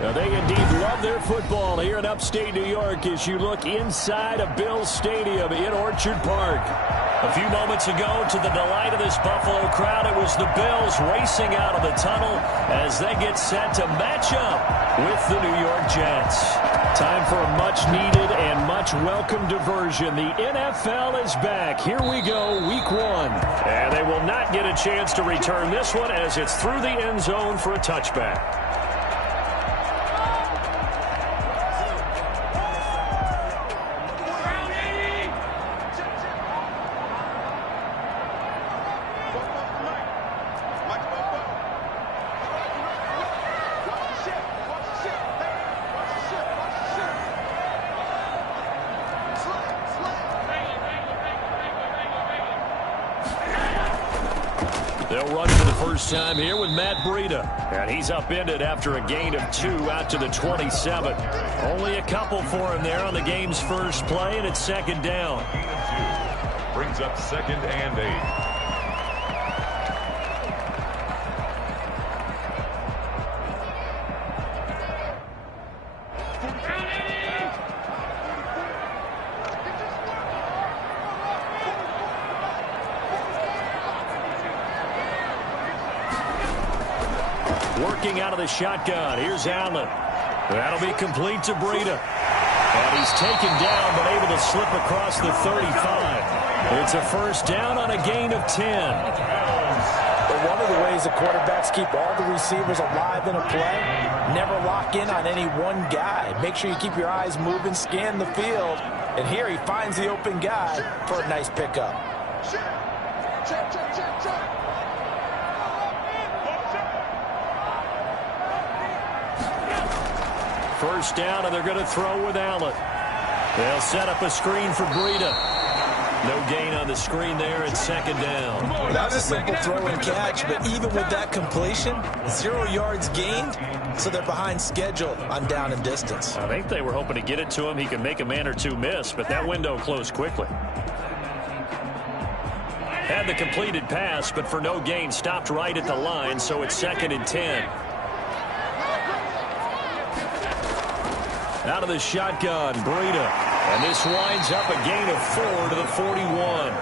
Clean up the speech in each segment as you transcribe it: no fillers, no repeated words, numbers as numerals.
Now, they indeed love their football here in upstate New York as you look inside of Bills Stadium in Orchard Park. A few moments ago, to the delight of this Buffalo crowd, it was the Bills racing out of the tunnel as they get set to match up with the New York Jets. Time for a much-needed and much-welcome diversion. The NFL is back. Here we go, Week 1. And they will not get a chance to return this one as it's through the end zone for a touchback. They'll run for the first time here with Matt Breida. And he's upended after a gain of 2 out to the 27. Only a couple for him there on the game's first play, and it's second down. Brings up 2nd and 8. Working out of the shotgun. Here's Allen. That'll be complete to Breida. And he's taken down but able to slip across the 35. It's a first down on a gain of 10. But one of the ways the quarterbacks keep all the receivers alive in a play, never lock in on any one guy. Make sure you keep your eyes moving, scan the field. And here he finds the open guy for a nice pickup. First down, and they're going to throw with Allen. They'll set up a screen for Breida. No gain on the screen there. It's second down. That was a simple throw and catch, but even with that completion, 0 yards gained, so they're behind schedule on down and distance. I think they were hoping to get it to him. He could make a man or two miss, but that window closed quickly. Had the completed pass, but for no gain, stopped right at the line, so it's 2nd and 10. Out of the shotgun, Breida. And this winds up a gain of 4 to the 41.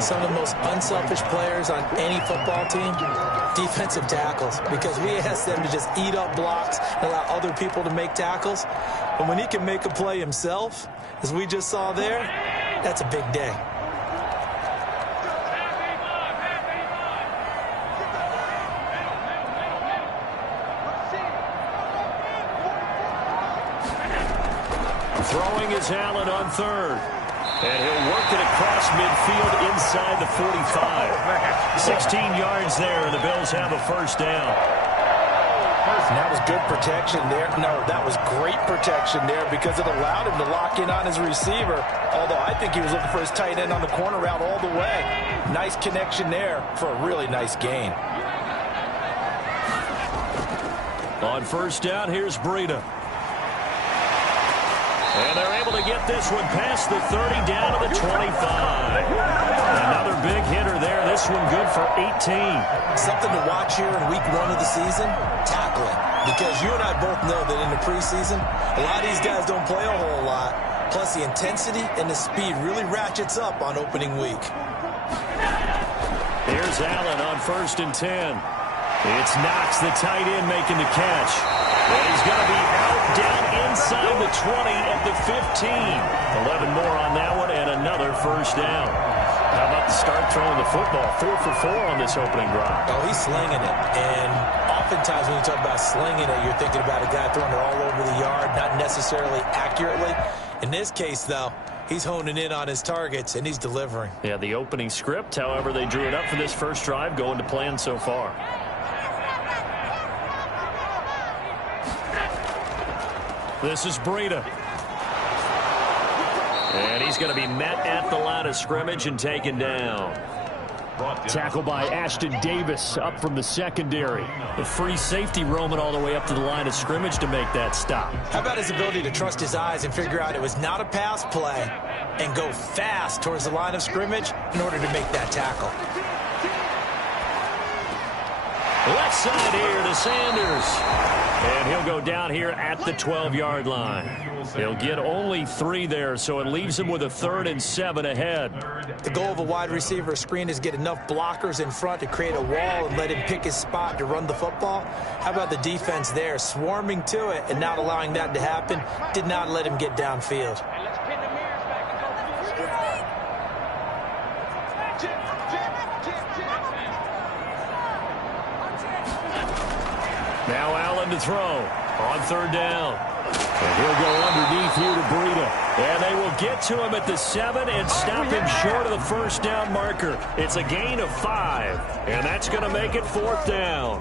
Some of the most unselfish players on any football team, defensive tackles, because we ask them to just eat up blocks and allow other people to make tackles. But when he can make a play himself, as we just saw there, that's a big day. Throwing is Allen on 3rd. And he'll work it across midfield inside the 45. 16 yards there, and the Bills have a first down. And that was good protection there. No, that was great protection there because it allowed him to lock in on his receiver. Although I think he was looking for his tight end on the corner route all the way. Nice connection there for a really nice gain. On first down, here's Breida. And they're able to get this one past the 30 down to the 25. Another big hitter there. This one good for 18. Something to watch here in week 1 of the season, tackling. Because you and I both know that in the preseason, a lot of these guys don't play a whole lot. Plus the intensity and the speed really ratchets up on opening week. Here's Allen on 1st and 10. It's Knox, the tight end, making the catch. And he's going to be out down inside the 20 at the 15. 11 more on that one and another first down. How about the start throwing the football? 4 for 4 on this opening drive. Oh, he's slinging it. And oftentimes when you talk about slinging it, you're thinking about a guy throwing it all over the yard, not necessarily accurately. In this case, though, he's honing in on his targets, and he's delivering. Yeah, the opening script, however, they drew it up for this first drive, going to plan so far. This is Breida. And he's going to be met at the line of scrimmage and taken down. Tackle by Ashton Davis up from the secondary. The free safety roaming all the way up to the line of scrimmage to make that stop. How about his ability to trust his eyes and figure out it was not a pass play and go fast towards the line of scrimmage in order to make that tackle. Left side here to Sanders. And he'll go down here at the 12-yard line. He'll get only 3 there, so it leaves him with a 3rd and 7 ahead. The goal of a wide receiver screen is get enough blockers in front to create a wall and let him pick his spot to run the football. How about the defense there, swarming to it and not allowing that to happen? Did not let him get downfield. Now Allen to throw on 3rd down. And he'll go underneath here to Breida. And they will get to him at the 7 and stop him short of the 1st down marker. It's a gain of 5. And that's going to make it 4th down.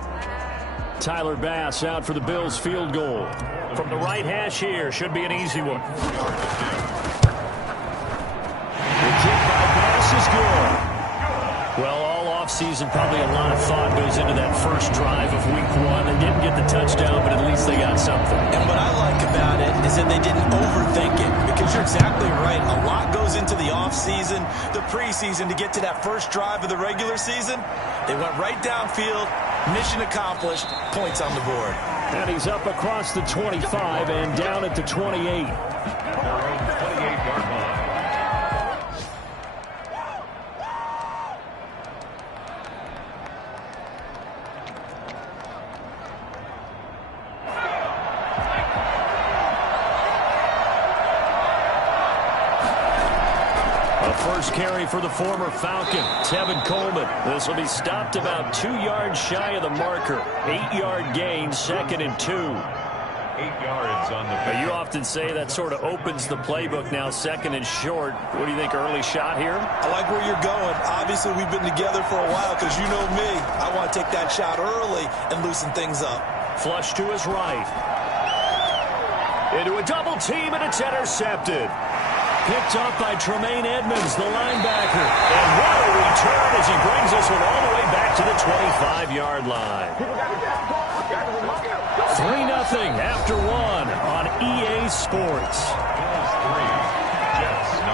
Tyler Bass out for the Bills field goal. From the right hash here, should be an easy one. The kick by Bass is good. Well, all offseason, probably a lot of thought goes into that first drive of week 1. They didn't get the touchdown, but at least they got something. And what I like about it is that they didn't overthink it, because you're exactly right. A lot goes into the offseason, the preseason, to get to that first drive of the regular season. They went right downfield, mission accomplished, points on the board. And he's up across the 25 and down at the 28. Their own 28-yard line. First carry for the former Falcon, Tevin Coleman. This will be stopped about 2 yards shy of the marker. 8-yard gain, 2nd and 2. 8 yards on the play. You often say that sort of opens the playbook now, 2nd and short. What do you think, early shot here? I like where you're going. Obviously, we've been together for a while, because you know me. I want to take that shot early and loosen things up. Flush to his right. Into a double team, and it's intercepted. Picked up by Tremaine Edmonds, the linebacker. And what a return as he brings us all the way back to the 25-yard line. 3-0 after 1 on EA Sports. Bills 3, Jets 0.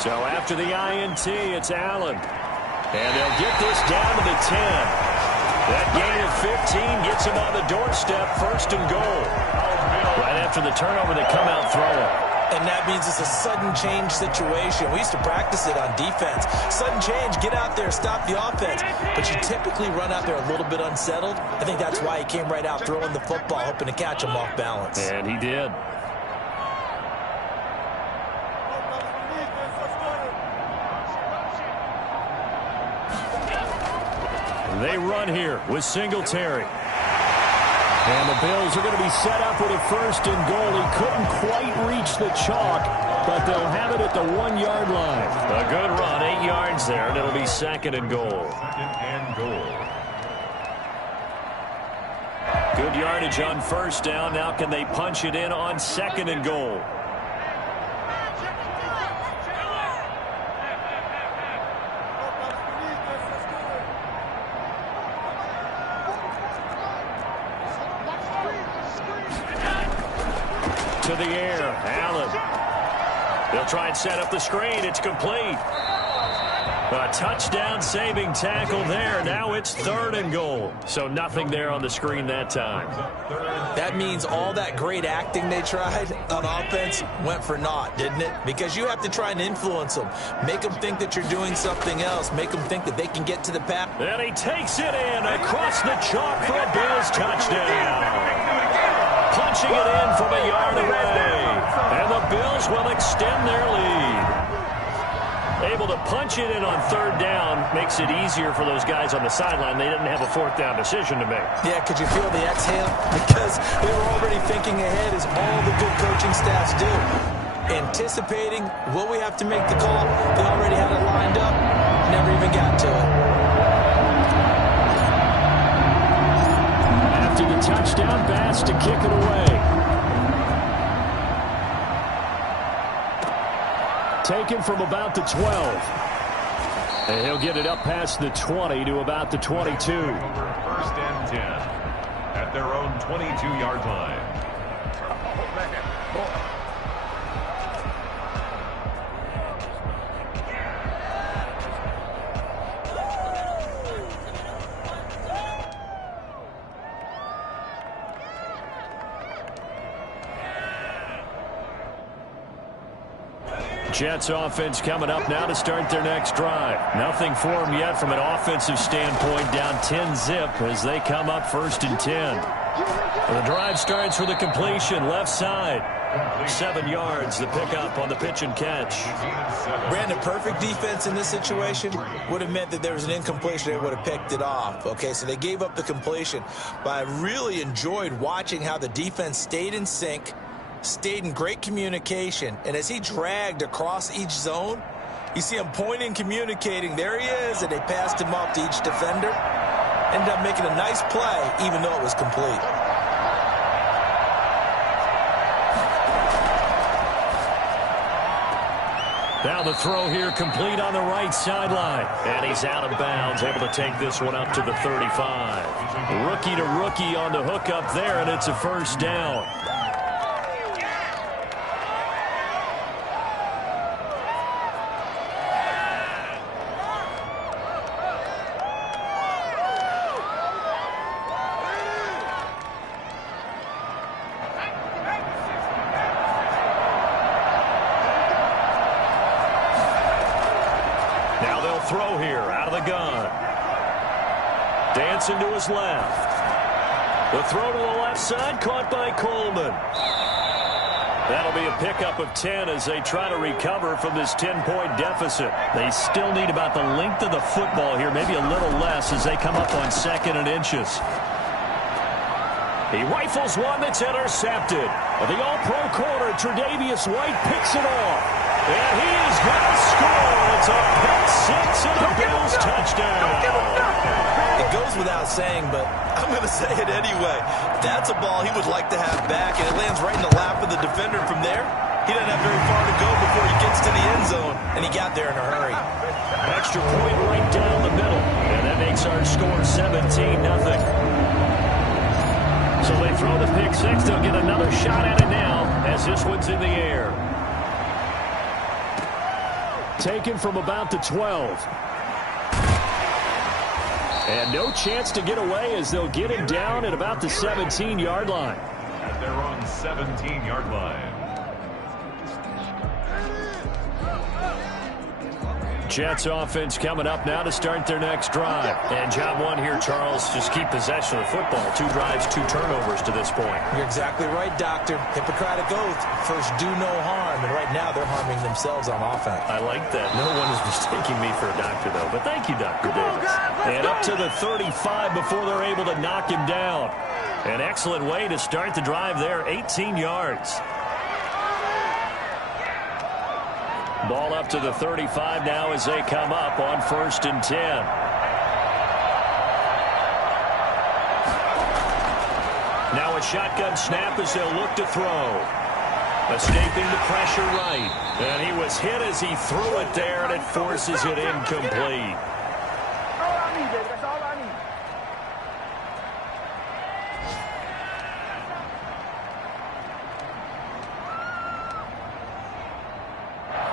So after the INT, it's Allen. And they'll get this down to the 10. That gain of 15 gets him on the doorstep, 1st and goal. Right after the turnover, they come out throwing. And that means it's a sudden change situation. We used to practice it on defense. Sudden change, get out there, stop the offense. But you typically run out there a little bit unsettled. I think that's why he came right out throwing the football, hoping to catch him off balance. And he did. They run here with Singletary. And the Bills are going to be set up with a 1st and goal. He couldn't quite reach the chalk, but they'll have it at the 1-yard line. A good run, 8 yards there, and it'll be 2nd and goal. 2nd and goal. Good yardage on 1st down. Now can they punch it in on 2nd and goal? To the air, Allen. They'll try and set up the screen. It's complete. A touchdown-saving tackle there. Now it's 3rd and goal. So nothing there on the screen that time. That means all that great acting they tried on offense went for naught, didn't it? Because you have to try and influence them. Make them think that you're doing something else. Make them think that they can get to the pass. And he takes it in across the chalk for a Bills touchdown. Punching it in from a yard away. And the Bills will extend their lead. Able to punch it in on 3rd down makes it easier for those guys on the sideline. They didn't have a 4th down decision to make. Yeah, could you feel the exhale? Because they were already thinking ahead, as all the good coaching staffs do. Anticipating, will we have to make the call? They already had it lined up. Never even got to it. After the touchdown, Bass to kick it away. Taken from about the 12. And he'll get it up past the 20 to about the 22. 1st and 10 at their own 22-yard line. Jets offense coming up now to start their next drive. Nothing for them yet from an offensive standpoint, down 10-zip as they come up 1st and 10. The drive starts with a completion, left side. 7 yards, the pickup on the pitch and catch. Brandon, perfect defense in this situation would have meant that there was an incompletion. They would have picked it off. Okay, so they gave up the completion. But I really enjoyed watching how the defense stayed in sync, stayed in great communication, and as he dragged across each zone, you see him pointing, communicating. There he is, and they passed him off to each defender. Ended up making a nice play, even though it was complete. Now the throw here complete on the right sideline. And he's out of bounds, able to take this one up to the 35. Rookie to rookie on the hook up there, and it's a first down. Throw here out of the gun. Dancing to his left. The throw to the left side caught by Coleman. That'll be a pickup of 10 as they try to recover from this 10-point deficit. They still need about the length of the football here, maybe a little less as they come up on 2nd and inches. He rifles one that's intercepted. The all-pro corner, Tre'Davious White, picks it off. And he is going to score. It's a pick six and a Bills touchdown. It goes without saying, but I'm going to say it anyway. That's a ball he would like to have back, and it lands right in the lap of the defender. From there, he doesn't have very far to go before he gets to the end zone, and he got there in a hurry. Extra point right down the middle, and that makes our score 17-0. So they throw the pick six. They'll get another shot at it now as this one's in the air. Taken from about the 12. And no chance to get away as they'll get him down at about the 17-yard line. At their own 17-yard line. Jets offense coming up now to start their next drive. And job one here, Charles, just keep possession of the football. 2 drives, 2 turnovers to this point. You're exactly right, Doctor. Hippocratic oath. First, do no harm. And right now, they're harming themselves on offense. I like that. No one is mistaking me for a doctor, though. But thank you, Dr. Davis. And up to the 35 before they're able to knock him down. An excellent way to start the drive there. 18 yards. Ball up to the 35 now as they come up on 1st and 10. Now a shotgun snap as they'll look to throw. Escaping the pressure right. And he was hit as he threw it there, and it forces it incomplete.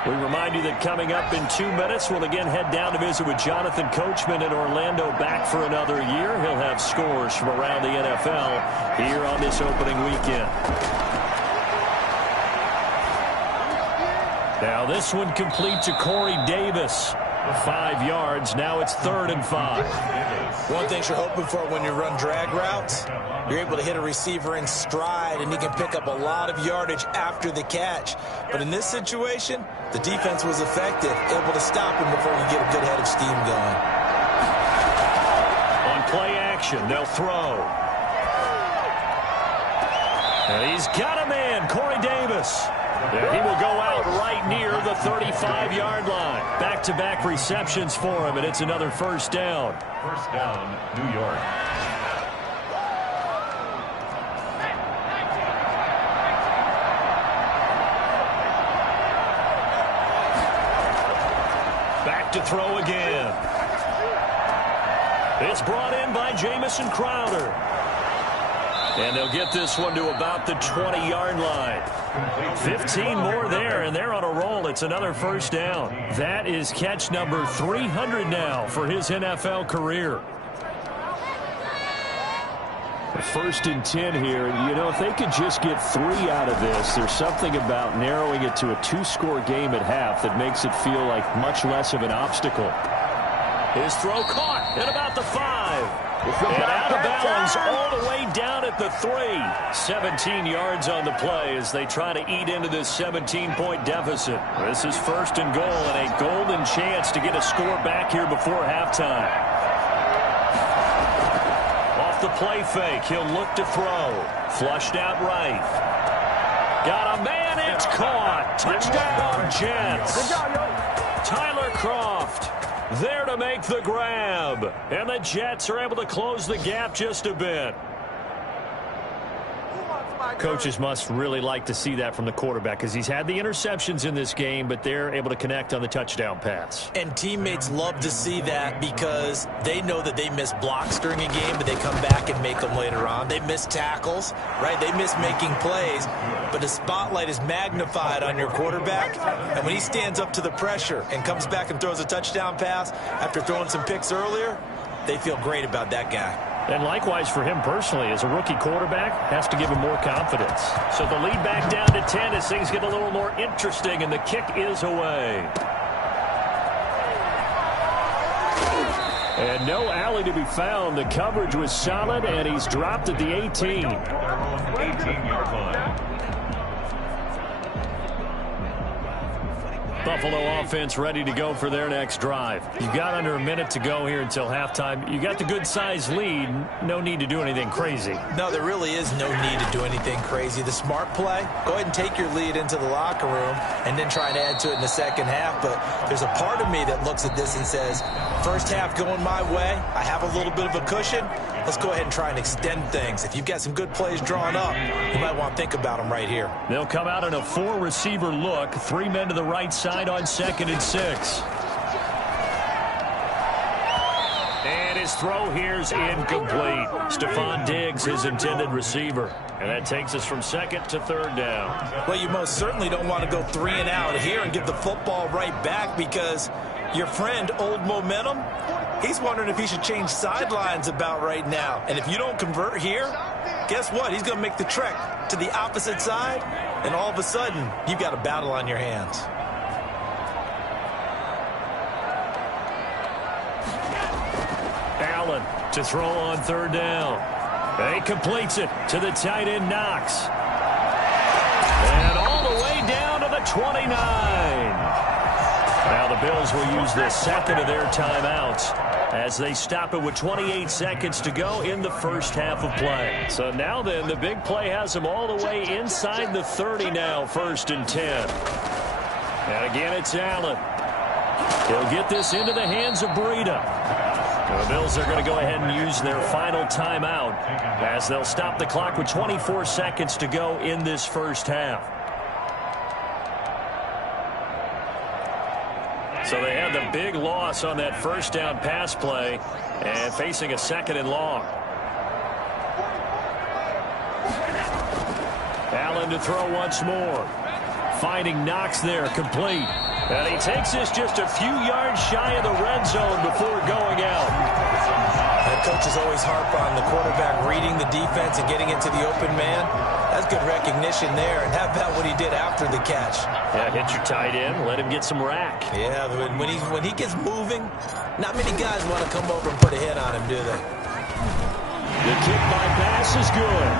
We remind you that coming up in 2 minutes, we'll again head down to visit with Jonathan Coachman in Orlando, back for another year. He'll have scores from around the NFL here on this opening weekend. Now this one complete to Corey Davis. 5 yards. Now it's 3rd and 5. One thing you're hoping for when you run drag routes, you're able to hit a receiver in stride, and he can pick up a lot of yardage after the catch. But in this situation, the defense was effective, able to stop him before you get a good head of steam going. On play action, they'll throw. And he's got a man, Corey Davis. And he will go out right near the 35-yard line. Back-to-back receptions for him, and it's another first down. First down, New York. Back to throw again. It's brought in by Jamison Crowder. And they'll get this one to about the 20-yard line. 15 more there, and they're on a roll. It's another first down. That is catch number 300 now for his NFL career. First and 10 here. You know, if they could just get 3 out of this, there's something about narrowing it to a 2-score game at half that makes it feel like much less of an obstacle. His throw caught at about the 5. And out of bounds all the way down at the 3. 17 yards on the play as they try to eat into this 17-point deficit. This is first and goal and a golden chance to get a score back here before halftime. Off the play fake, he'll look to throw. Flushed out right. Got a man, it's caught. Touchdown, Jets. Tyler Kroft there to make the grab. And the Jets are able to close the gap just a bit. Coaches must really like to see that from the quarterback because he's had the interceptions in this game, but they're able to connect on the touchdown pass. And teammates love to see that because they know that they miss blocks during a game, but they come back and make them later on. They miss tackles, right? They miss making plays, but the spotlight is magnified on your quarterback. And when he stands up to the pressure and comes back and throws a touchdown pass after throwing some picks earlier, they feel great about that guy. And likewise for him personally, as a rookie quarterback, has to give him more confidence. So the lead back down to 10 as things get a little more interesting, and the kick is away. And no alley to be found. The coverage was solid, and he's dropped at the 18. 18-yard line. Buffalo offense ready to go for their next drive. You've got under a minute to go here until halftime. You got the good-sized lead. No need to do anything crazy. No, there really is no need to do anything crazy. The smart play, go ahead and take your lead into the locker room and then try to add to it in the second half. But there's a part of me that looks at this and says, first half going my way, I have a little bit of a cushion. Let's go ahead and try and extend things. If you've got some good plays drawn up, you might want to think about them right here. They'll come out in a 4-receiver look. 3 men to the right side on 2nd and 6. And his throw here's incomplete. Stephon Diggs, his intended receiver. And that takes us from 2nd to 3rd down. Well, you most certainly don't want to go 3 and out here and give the football right back because your friend, Old Momentum, he's wondering if he should change sidelines about right now. And if you don't convert here, guess what? He's going to make the trek to the opposite side, and all of a sudden, you've got a battle on your hands. Allen to throw on 3rd down. He completes it to the tight end, Knox. And all the way down to the 29. Now the Bills will use the second of their timeouts as they stop it with 28 seconds to go in the first half of play. So now then, the big play has them all the way inside the 30 now, 1st and 10. And again, it's Allen. He'll get this into the hands of Breida. The Bills are going to go ahead and use their final timeout as they'll stop the clock with 24 seconds to go in this first half. So they had the big loss on that first down pass play and facing a 2nd and long. Allen to throw once more. Finding Knox there, complete. And he takes this just a few yards shy of the red zone before going out. That coaches always harp on the quarterback reading the defense and getting into the open man. That's good recognition there. And how about what he did after the catch? Yeah, hit your tight end, let him get some rack. Yeah, when he gets moving, not many guys want to come over and put a hit on him, do they? The kick by pass is good.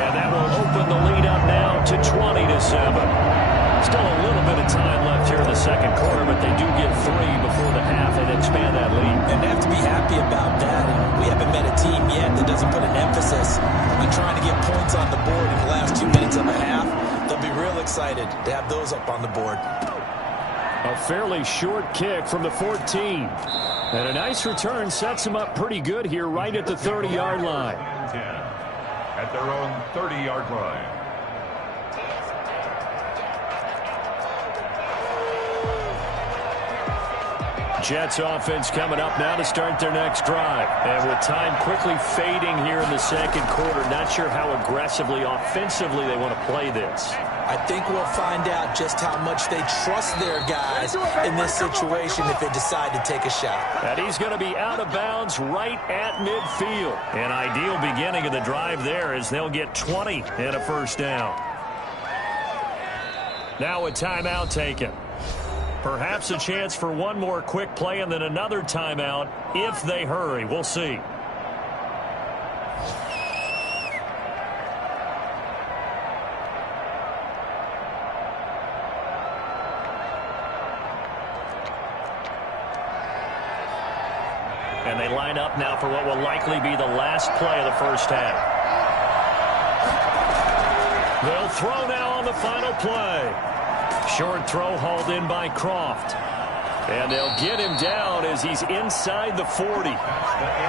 And that will open the lead up now to 20-7. Still a little bit of time left here in the second quarter, but they do get 3 before the half and expand that lead. And they have to be happy about that. And we haven't met a team yet that doesn't put an emphasis on trying to get points on the board in the last 2 minutes of a half. They'll be real excited to have those up on the board. A fairly short kick from the 14. And a nice return sets them up pretty good here right at the 30-yard line. At their own 30-yard line. Jets offense coming up now to start their next drive. And with time quickly fading here in the second quarter, not sure how aggressively, offensively they want to play this. I think we'll find out just how much they trust their guys in this situation if they decide to take a shot. And he's going to be out of bounds right at midfield. An ideal beginning of the drive there as they'll get 20 and a first down. Now a timeout taken. Perhaps a chance for one more quick play and then another timeout if they hurry. We'll see. And they line up now for what will likely be the last play of the first half. They'll throw now on the final play. Short throw hauled in by Croft. And they'll get him down as he's inside the 40.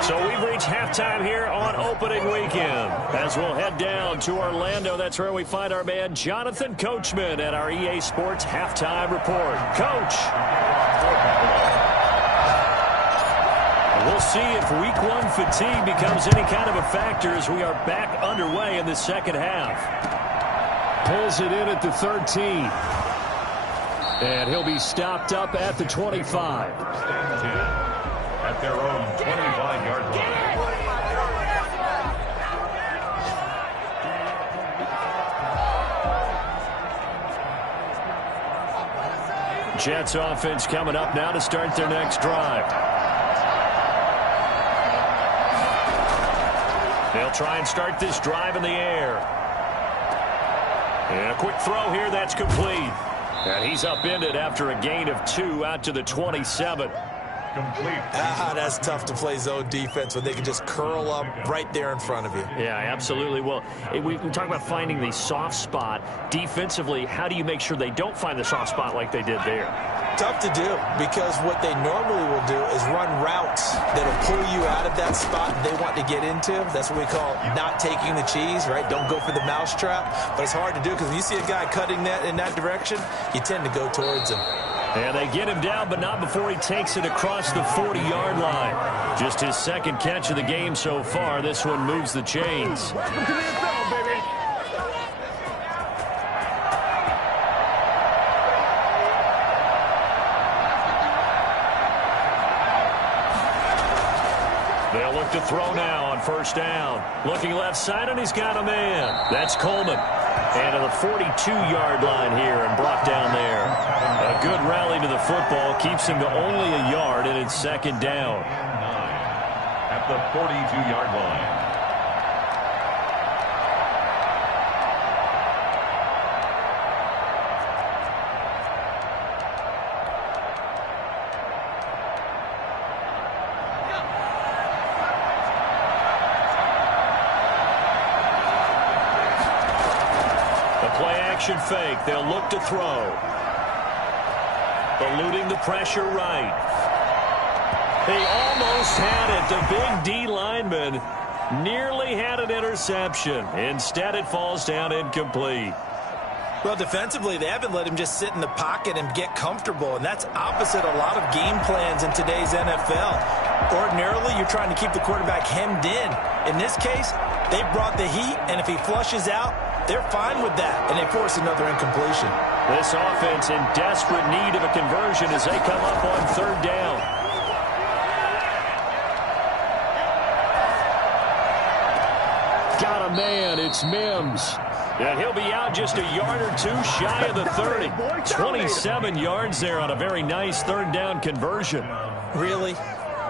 So we've reached halftime here on opening weekend. As we'll head down to Orlando, that's where we find our man Jonathan Coachman at our EA Sports Halftime Report. Coach. We'll see if week one fatigue becomes any kind of a factor as we are back underway in the second half. Pulls it in at the 13. And he'll be stopped up at the 25. At their own 25-yard line. Jets offense coming up now to start their next drive. They'll try and start this drive in the air. And a quick throw here, that's complete. And he's upended after a gain of 2 out to the 27. Complete. That's tough to play zone defense when they can just curl up right there in front of you. Yeah, absolutely. Well, we talk about finding the soft spot. Defensively, how do you make sure they don't find the soft spot like they did there? Tough to do, because what they normally will do is run routes that'll pull you out of that spot they want to get into. That's what we call not taking the cheese, right? Don't go for the mousetrap. But it's hard to do because when you see a guy cutting that in that direction, you tend to go towards him. And they get him down, but not before he takes it across the 40-yard line. Just his second catch of the game so far. This one moves the chains. Welcome to the NFL, baby. They'll look to throw now on first down. Looking left side, and he's got a man. That's Coleman. And to the 42-yard line here and brought down there. A good rally to the football. Keeps him to only a yard, and it's second down. At the 42-yard line. Action fake. They'll look to throw. Eluding the pressure right. They almost had it. The big D lineman nearly had an interception. Instead, it falls down incomplete. Well, defensively, they haven't let him just sit in the pocket and get comfortable, and that's opposite a lot of game plans in today's NFL. Ordinarily, you're trying to keep the quarterback hemmed in. In this case, they brought the heat, and if he flushes out, they're fine with that, and they force another incompletion. This offense in desperate need of a conversion as they come up on third down. Got a man. It's Mims. And he'll be out just a yard or two shy of the 30. 27 yards there on a very nice third down conversion. Really?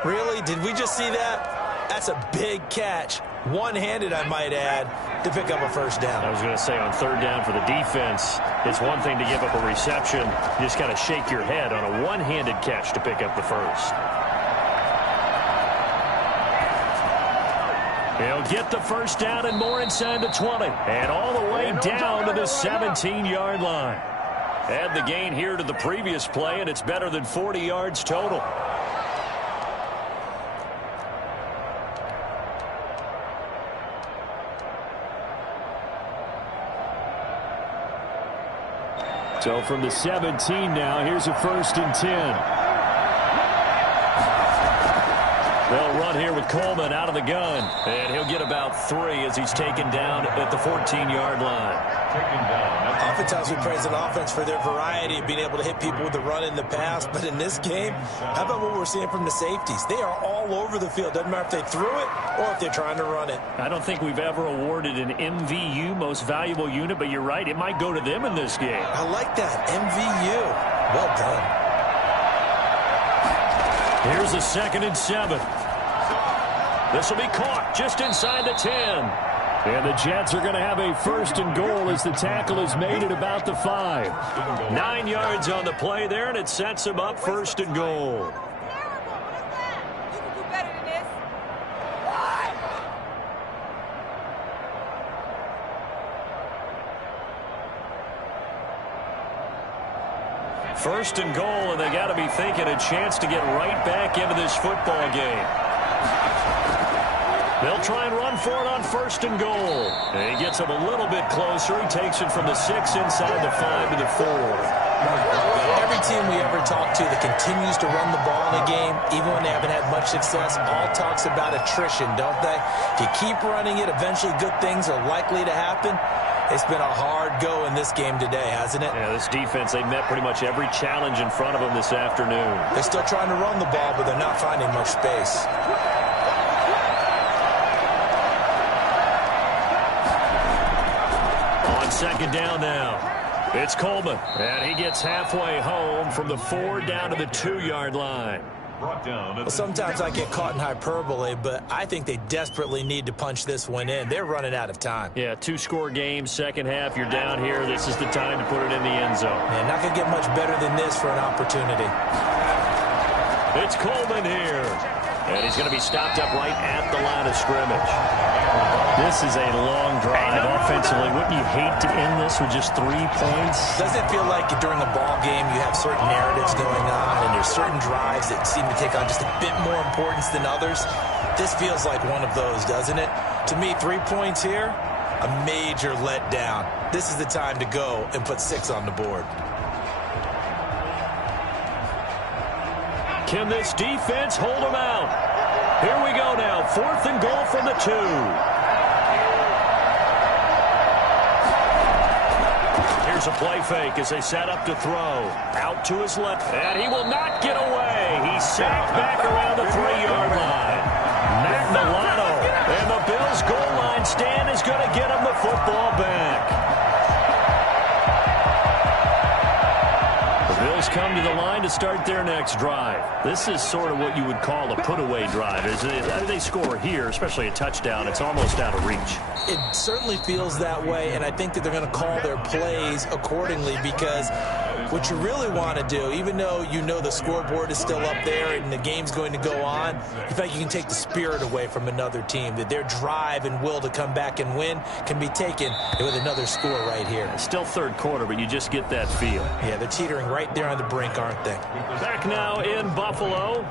Really? Did we just see that? That's a big catch. One-handed, I might add, to pick up a first down. I was going to say on third down for the defense, it's one thing to give up a reception. You just got to shake your head on a one-handed catch to pick up the first. He'll get the first down and more inside the 20. And all the way down to the 17-yard line. Add the gain here to the previous play, and it's better than 40 yards total. So from the 17 now, here's a 1st and 10. front here with Coleman out of the gun. And he'll get about 3 as he's taken down at the 14-yard line. Taken down. Oftentimes we praise an offense for their variety of being able to hit people with the run in the pass. But in this game, how about what we're seeing from the safeties? They are all over the field. Doesn't matter if they threw it or if they're trying to run it. I don't think we've ever awarded an MVU, most valuable unit, but you're right. It might go to them in this game. I like that. MVU. Well done. Here's a 2nd and 7. This will be caught just inside the 10. And the Jets are going to have a 1st and goal as the tackle is made at about the 5. 9 yards on the play there, and it sets them up 1st and goal. First and goal, and they got to be thinking a chance to get right back into this football game. They'll try and run for it on 1st and goal. And he gets him a little bit closer. He takes it from the 6 inside the 5 to the 4. Every team we ever talk to that continues to run the ball in a game, even when they haven't had much success, all talks about attrition, don't they? If you keep running it, eventually good things are likely to happen. It's been a hard go in this game today, hasn't it? Yeah, this defense, they met pretty much every challenge in front of them this afternoon. They're still trying to run the ball, but they're not finding much space. On 2nd down now, it's Coleman. And he gets halfway home from the 4 down to the 2-yard line. Well, sometimes I get caught in hyperbole, but I think they desperately need to punch this one in. They're running out of time. Yeah, 2-score game, second half, you're down here. This is the time to put it in the end zone. Man, not going to get much better than this for an opportunity. It's Coleman here. And he's going to be stopped up right at the line of scrimmage. This is a long drive offensively. Wouldn't you hate to end this with just 3 points? Doesn't it feel like during a ball game you have certain narratives going on and there's certain drives that seem to take on just a bit more importance than others? This feels like one of those, doesn't it? To me, 3 points here, a major letdown. This is the time to go and put 6 on the board. Can this defense hold them out? Here we go now. 4th and goal from the 2. Here's a play fake as they set up to throw. Out to his left. And he will not get away. He's sacked back around the 3-yard line. Matt Milano. And the Bills' goal line stand is going to get him the football back. The Bills come to the line to start their next drive. This is sort of what you would call a put-away drive. As they score here, especially a touchdown, it's almost out of reach. It certainly feels that way, and I think that they're going to call their plays accordingly because what you really want to do, even though you know the scoreboard is still up there and the game's going to go on, you feel like you can take the spirit away from another team, that their drive and will to come back and win can be taken with another score right here. It's still 3rd quarter, but you just get that feel. Yeah, they're teetering right there on the brink, aren't they? Back now in Buffalo.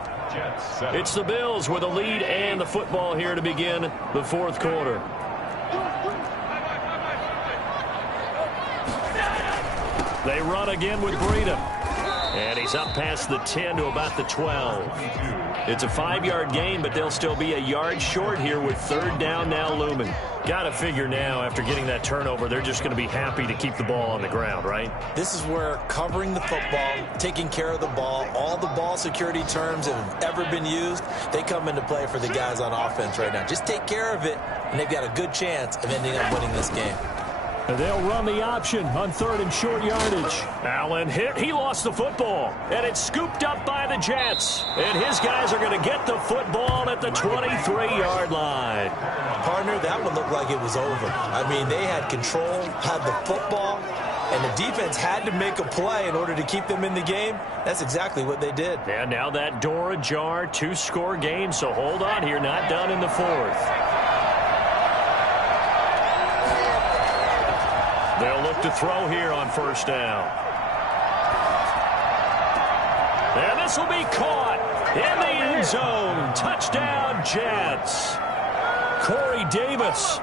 It's the Bills with a lead and the football here to begin the 4th quarter. They run again with Breida. And he's up past the 10 to about the 12. It's a 5-yard gain, but they'll still be a yard short here with 3rd down now looming. Got to figure now, after getting that turnover, they're just going to be happy to keep the ball on the ground, right? This is where covering the football, taking care of the ball, all the ball security terms that have ever been used, they come into play for the guys on offense right now. Just take care of it, and they've got a good chance of ending up winning this game. And they'll run the option on 3rd and short yardage. Allen hit. He lost the football. And it's scooped up by the Jets. And his guys are going to get the football at the 23-yard line. Partner, that one looked like it was over. I mean, they had control, had the football, and the defense had to make a play in order to keep them in the game. That's exactly what they did. And now that door ajar, 2-score game. So hold on here, not done in the 4th. They'll look to throw here on 1st down. And this will be caught in the end zone. Touchdown, Jets. Corey Davis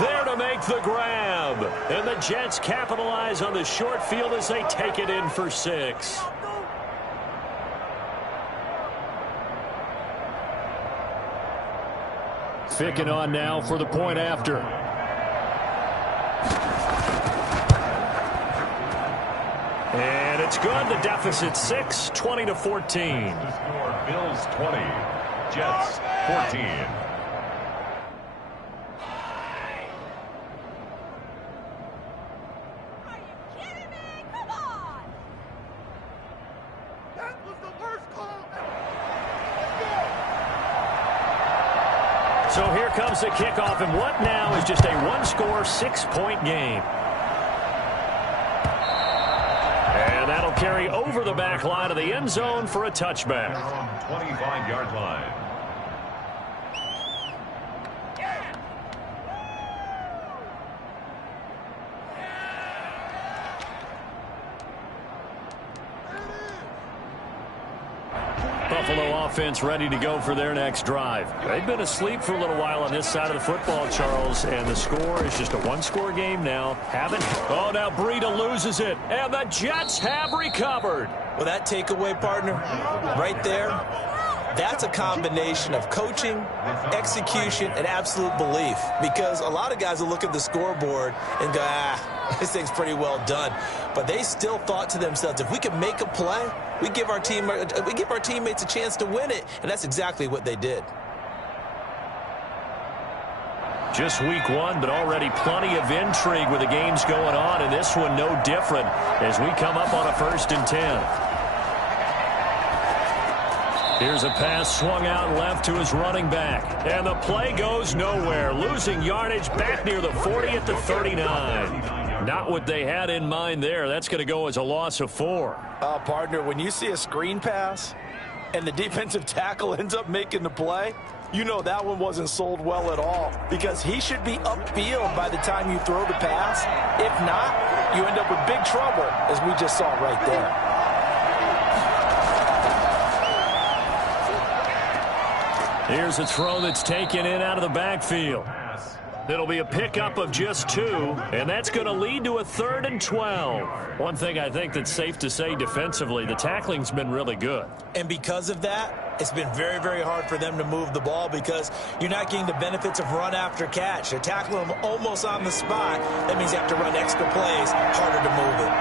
there to make the grab. And the Jets capitalize on the short field as they take it in for 6. Ficking on now for the point after. And it's good. The deficit 6, 20-14. The score, Bills 20, Jets 14. So here comes the kickoff, and what now is just a one-score, 6-point game. And that'll carry over the back line of the end zone for a touchback. From 25-yard line. Buffalo offense ready to go for their next drive. They've been asleep for a little while on this side of the football, Charles, and the score is just a one-score game now. Oh, now Breida loses it, and the Jets have recovered. Well, that takeaway, partner, right there, that's a combination of coaching, execution, and absolute belief. Because a lot of guys will look at the scoreboard and go, this thing's pretty well done. But they still thought to themselves, if we can make a play, we give our teammates a chance to win it. And that's exactly what they did. Just week one, but already plenty of intrigue with the games going on, and this one no different as we come up on a 1st and 10. Here's a pass swung out left to his running back, and the play goes nowhere, losing yardage back near the 40 at the 39. Not what they had in mind there. That's going to go as a loss of 4. Partner, when you see a screen pass and the defensive tackle ends up making the play, you know that one wasn't sold well at all, because he should be upfield by the time you throw the pass. If not, you end up with big trouble, as we just saw right there. Here's a throw that's taken in out of the backfield. It'll be a pickup of just 2, and that's going to lead to a 3rd and 12. One thing I think that's safe to say defensively, the tackling's been really good. And because of that, it's been very, very hard for them to move the ball, because you're not getting the benefits of run after catch. They're tackling them almost on the spot. That means you have to run extra plays, harder to move it.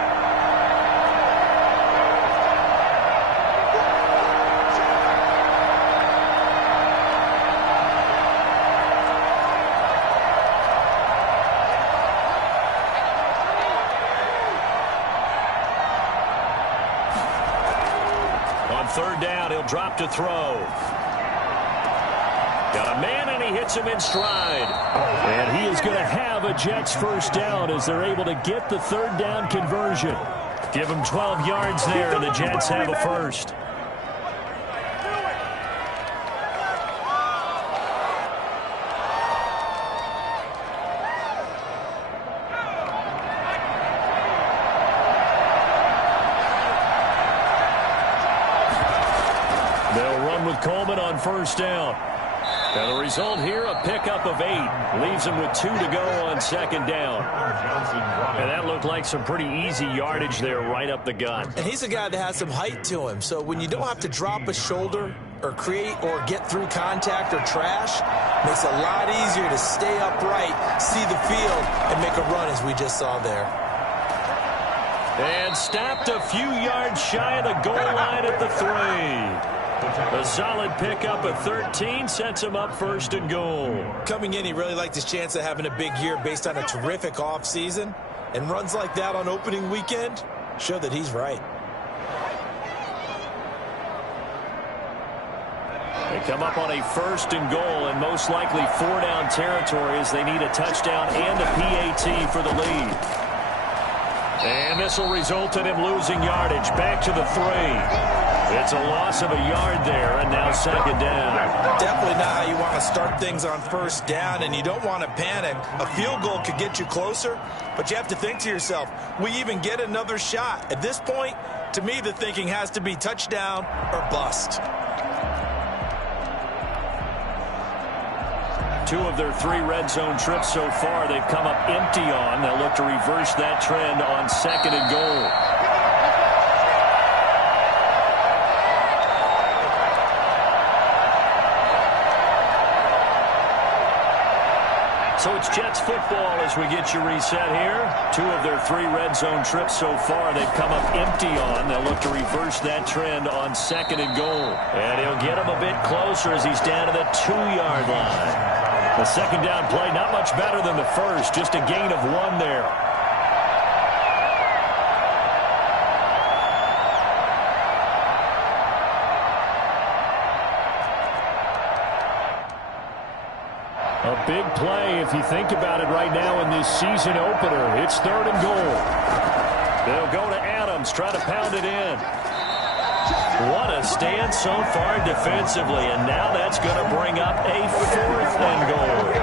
On 3rd down, he'll drop to throw. Got a man, and he hits him in stride. And he is going to have a Jets 1st down as they're able to get the 3rd down conversion. Give him 12 yards there, and the Jets have a 1st. Coleman on 1st down. And the result here, a pickup of 8. Leaves him with 2 to go on 2nd down. And that looked like some pretty easy yardage there right up the gut. And he's a guy that has some height to him. So when you don't have to drop a shoulder or create or get through contact or trash, makes it a lot easier to stay upright, see the field, and make a run as we just saw there. And stopped a few yards shy of the goal line at the 3. A solid pickup of 13 sets him up 1st and goal. Coming in, he really liked his chance of having a big year based on a terrific offseason. And runs like that on opening weekend show that he's right. They come up on a 1st and goal, and most likely 4-down territory as they need a touchdown and a PAT for the lead. And this will result in him losing yardage back to the 3. It's a loss of a yard there, and now 2nd down. Definitely not how you want to start things on 1st down, and you don't want to panic. A field goal could get you closer, but you have to think to yourself, we even get another shot. At this point, to me, the thinking has to be touchdown or bust. 2 of their 3 red zone trips so far, they've come up empty on. They'll look to reverse that trend on 2nd and goal. So it's Jets football as we get you reset here. 2 of their 3 red zone trips so far they've come up empty on. They'll look to reverse that trend on 2nd and goal. And he'll get him a bit closer as he's down to the 2-yard line. The 2nd down play not much better than the first, just a gain of 1 there. A big play if you think about it right now in this season opener. It's 3rd and goal. They'll go to Adams, try to pound it in. What a stand so far defensively, and now that's going to bring up a 4th and goal.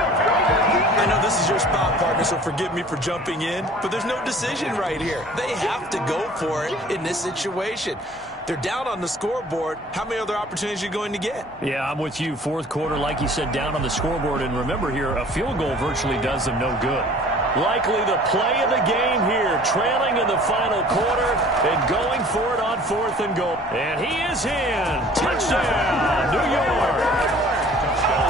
I know this is your spot, partner, so forgive me for jumping in, but there's no decision right here. They have to go for it in this situation. They're down on the scoreboard. How many other opportunities are you going to get? Yeah, I'm with you. 4th quarter, like you said, down on the scoreboard. And remember here, a field goal virtually does them no good. Likely the play of the game here, trailing in the final quarter and going for it on 4th and goal. And he is in. Touchdown, New York.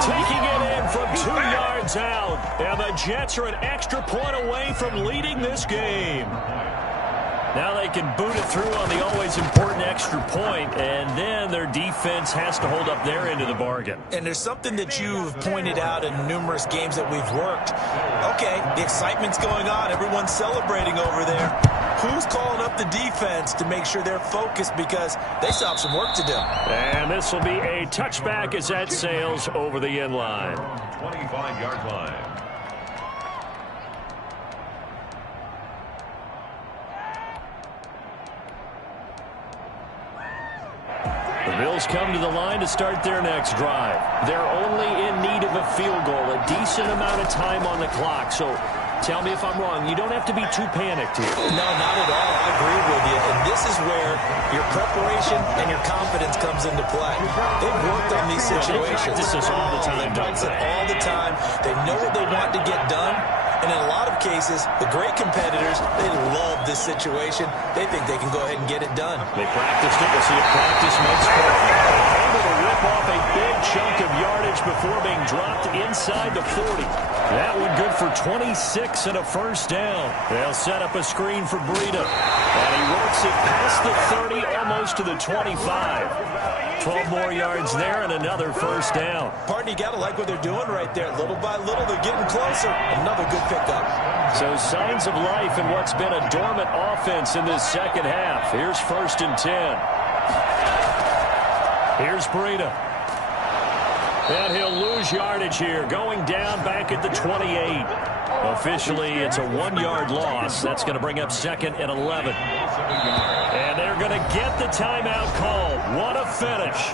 Taking it in from 2 yards out. And the Jets are an extra point away from leading this game. Now they can boot it through on the always important extra point, and then their defense has to hold up their end of the bargain. And there's something that you've pointed out in numerous games that we've worked. Okay, the excitement's going on. Everyone's celebrating over there. Who's calling up the defense to make sure they're focused because they still have some work to do? And this will be a touchback as that sails over the end line. 25-yard line. The Bills come to the line to start their next drive. They're only in need of a field goal, a decent amount of time on the clock. So tell me if I'm wrong. You don't have to be too panicked here. No, not at all. I agree with you. And this is where your preparation and your confidence comes into play. They've worked on these situations. They practice this all the time, They practice it all the time. They know what they want to get done. And in a lot of cases, the great competitors, they love this situation. They think they can go ahead and get it done. They practiced it. We'll see if practice makes perfect. Able to rip off a big chunk of yardage before being dropped inside the 40. That one good for 26 and a 1st down. They'll set up a screen for Breida. And he works it past the 30, almost to the 25. 12 more yards there and another 1st down. Partner, you got to like what they're doing right there. Little by little, they're getting closer. Another good pickup. So signs of life in what's been a dormant offense in this 2nd half. Here's 1st and 10. Here's Breida. And he'll lose yardage here, going down back at the 28. Officially, it's a 1-yard loss. That's going to bring up 2nd and 11. And they're going to get the timeout called. What a finish.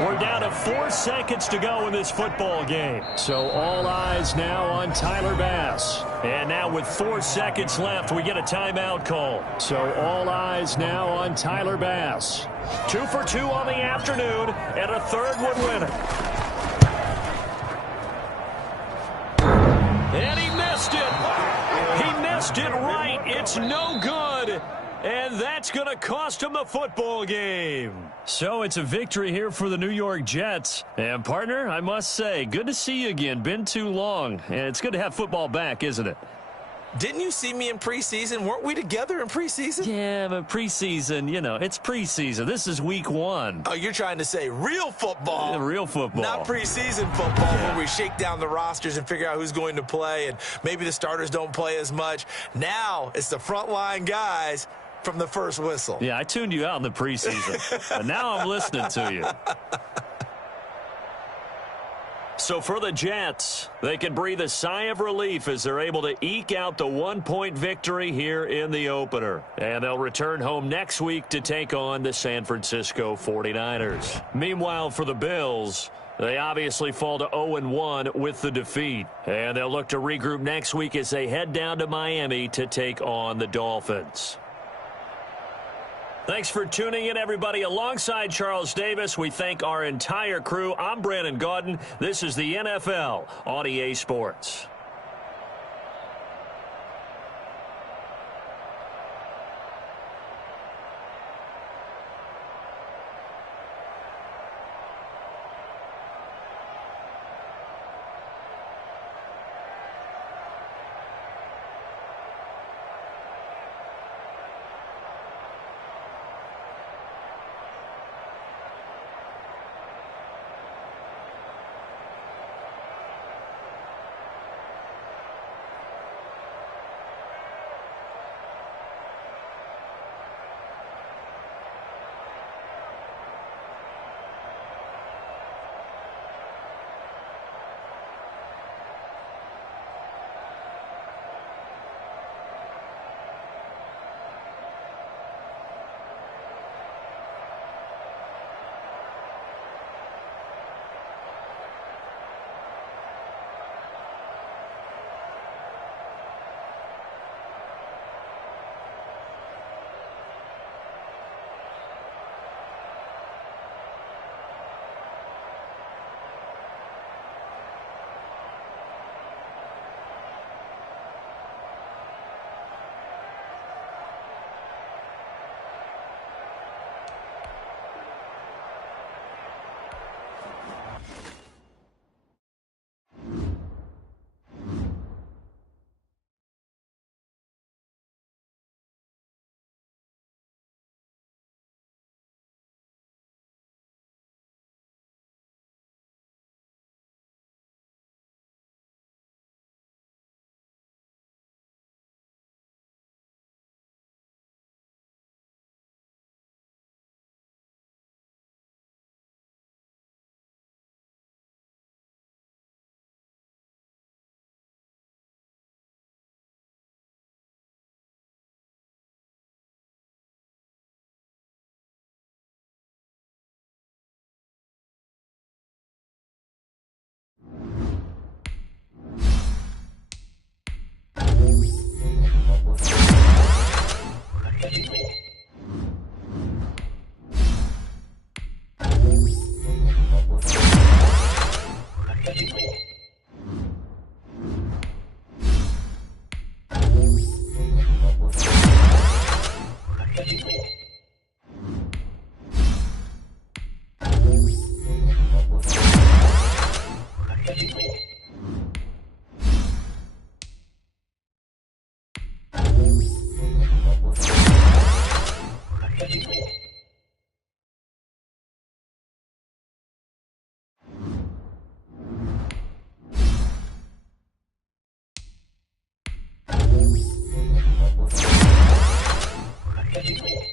We're down to 4 seconds to go in this football game. So all eyes now on Tyler Bass. And now with 4 seconds left, we get a timeout call. So all eyes now on Tyler Bass. 2 for 2 on the afternoon, and a 3rd one winner. And he missed it. He missed it right. It's no good. And that's going to cost him the football game. So it's a victory here for the New York Jets. And, partner, I must say, good to see you again. Been too long. And it's good to have football back, isn't it? Didn't you see me in preseason? Weren't we together in preseason? Yeah, but preseason, you know, it's preseason. This is week 1. Oh, you're trying to say real football. Yeah, real football. Not preseason football where we shake down the rosters and figure out who's going to play and maybe the starters don't play as much. Now it's the frontline guys from the first whistle. Yeah, I tuned you out in the preseason. But now I'm listening to you. So for the Jets, they can breathe a sigh of relief as they're able to eke out the 1-point victory here in the opener. And they'll return home next week to take on the San Francisco 49ers. Meanwhile, for the Bills, they obviously fall to 0-1 with the defeat. And they'll look to regroup next week as they head down to Miami to take on the Dolphins. Thanks for tuning in, everybody. Alongside Charles Davis, we thank our entire crew. I'm Brandon Gaudin. This is the NFL on EA Sports. Ready.